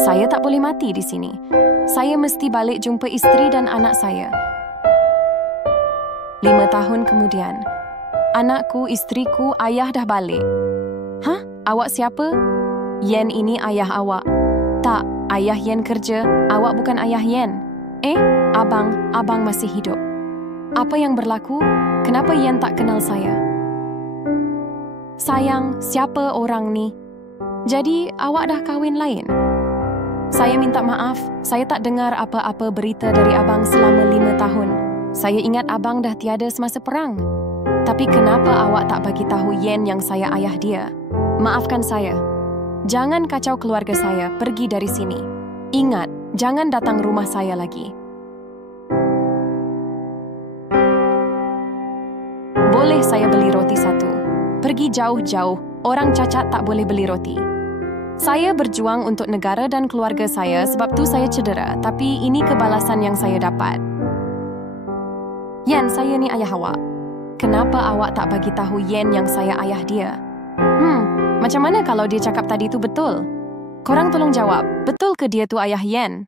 Saya tak boleh mati di sini. Saya mesti balik jumpa isteri dan anak saya. 5 tahun kemudian, anakku, isteriku, ayah dah balik. Hah? Awak siapa? Yen ini ayah awak. Tak, ayah Yen kerja. Awak bukan ayah Yen. Abang masih hidup. Apa yang berlaku? Kenapa Yen tak kenal saya? Sayang, siapa orang ni? Jadi, awak dah kahwin lain? Saya minta maaf, saya tak dengar apa-apa berita dari abang selama 5 tahun. Saya ingat abang dah tiada semasa perang. Tapi kenapa awak tak bagi tahu Yen yang saya ayah dia? Maafkan saya. Jangan kacau keluarga saya, pergi dari sini. Ingat, jangan datang rumah saya lagi. Boleh saya beli roti satu? Pergi jauh-jauh, orang cacat tak boleh beli roti. Saya berjuang untuk negara dan keluarga saya sebab tu saya cedera, tapi ini kebalasan yang saya dapat. Yen, saya ni ayah awak. Kenapa awak tak bagi tahu Yen yang saya ayah dia? Macam mana kalau dia cakap tadi tu betul? Korang tolong jawab, betul ke dia tu ayah Yen?